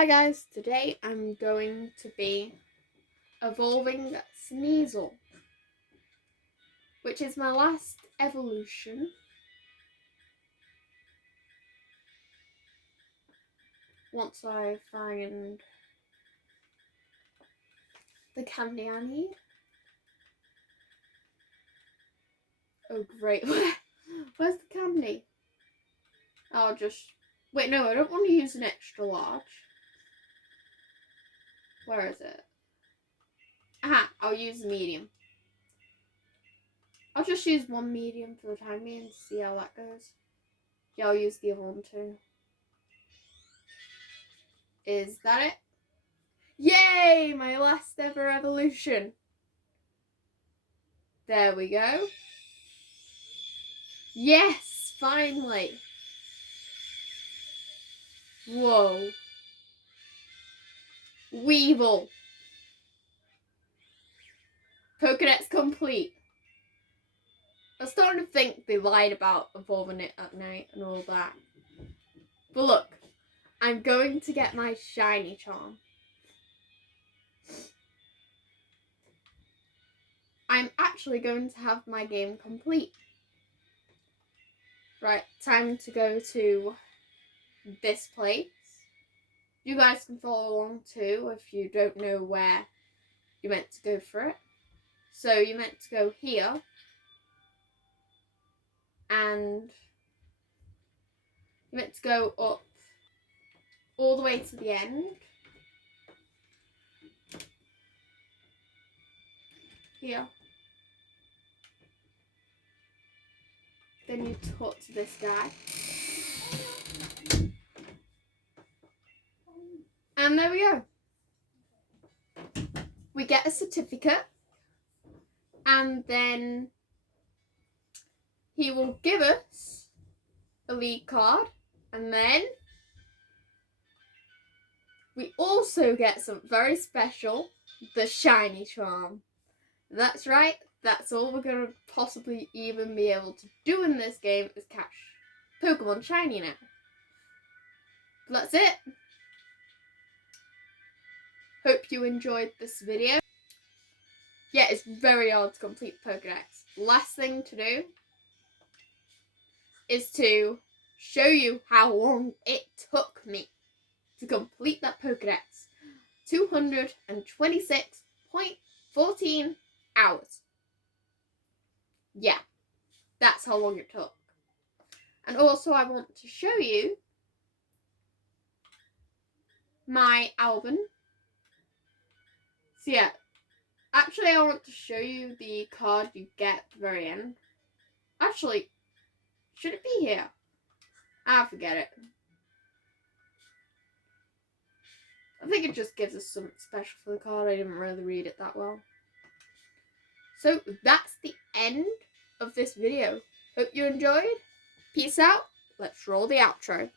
Hi guys, today I'm going to be evolving Sneasel, which is my last evolution. Once I find the candy I need. Oh great, where's the candy? I'll just, wait no, I don't want to use an extra large. Where is it? Aha, I'll use a medium. I'll just use one medium for the time being to see how that goes. Yeah, I'll use the other one too. Is that it? Yay! My last ever evolution. There we go. Yes! Finally! Whoa. Weevil. Pokédex complete. I was starting to think they lied about evolving it at night and all that. But look, I'm going to get my shiny charm. I'm actually going to have my game complete. Right, time to go to this place. You guys can follow along too if you don't know where you're meant to go for it. So you're meant to go here. And you're meant to go up all the way to the end. Here. Then you talk to this guy. And there we go. We get a certificate. And then he will give us a league card. And then we also get something very special. The shiny charm. That's right. That's all we're going to possibly even be able to do in this game is catch Pokemon shiny now. That's it. Hope you enjoyed this video. Yeah, it's very hard to complete the Pokédex. Last thing to do is to show you how long it took me to complete that Pokédex. 226.14 hours. Yeah, that's how long it took. And also I want to show you my album. So yeah, actually I want to show you the card you get at the very end. Actually, should it be here? Ah, forget it. I think it just gives us something special for the card. I didn't really read it that well. So that's the end of this video. Hope you enjoyed. Peace out. Let's roll the outro.